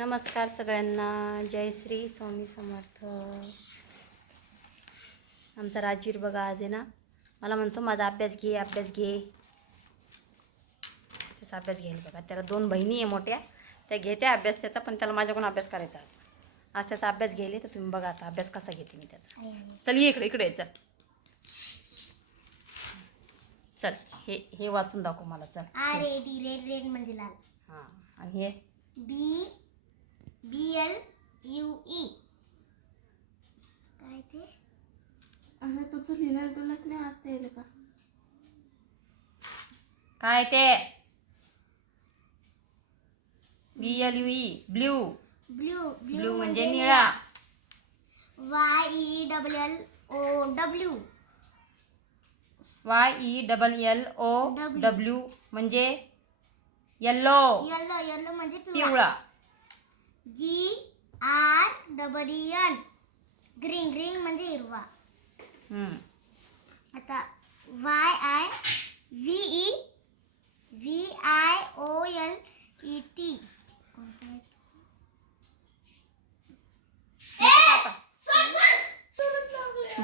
नमस्कार सगळ्यांना, जय श्री स्वामी समर्थ. आमचा राजवीर बघा आज आहे ना, मला म्हणतो माझा अभ्यास घे अभ्यास घे. त्याचा अभ्यास घ्यायला बघा. त्याला 2 बहिणी आहे मोठ्या, त्या घेत्या अभ्यास त्याचा, पण त्याला माझ्याकडून अभ्यास करायचा आज त्याचा अभ्यास घ्यायला. तर तुम्ही बघा आता अभ्यास कसा घेते मी त्याचा. चल ये इकडे चल चल हे वाचून दाखव मला. चल रेड म्हणजे लाल. हां, आणि हे BLUE काय ते? असं तुझं लिहायला तुलाच नाही वाचता येईल का? काय ते? BLUE blue. ब्ल्यू म्हणजे निळा. YELLOW म्हणजे येल्लो. येलो म्हणजे पिवळा. GREEN ग्रीन म्हणजे हिरवा. आता VIOLET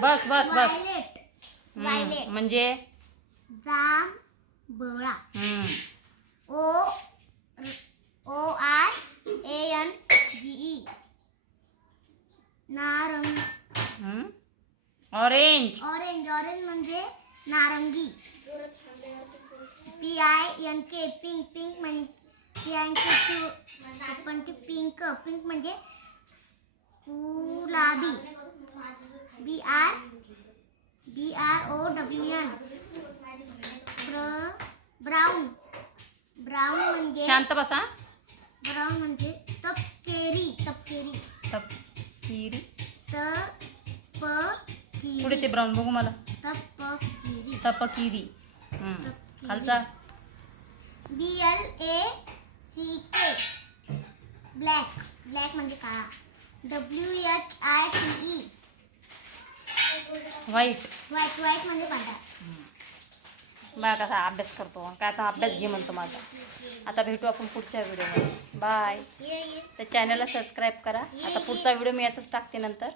बस वायलेट म्हणजे जांभळा. ORANGE orange. ऑरेंज म्हणजे नारंगी. PINK पिंक म्हणजे पिंक म्हणजे गुलाबी. BROWN ब्राऊन म्हणजे शांत बसा. ब्राऊन म्हणजे तपकिरी. पुढे ते ब्राऊन बघू मला. तपकिरी. खालचा BLACK ब्लॅक म्हणजे काळा. WHITE व्हाईट म्हणजे पांढरा. बघा कसा अभ्यास करतो. काय आता अभ्यास घे म्हणतो माझा. आता भेटू आपण पुढच्या व्हिडिओमध्ये. बाय. त्या चॅनलला सबस्क्राईब करा. आता पुढचा व्हिडिओ मी याचाच टाकते नंतर.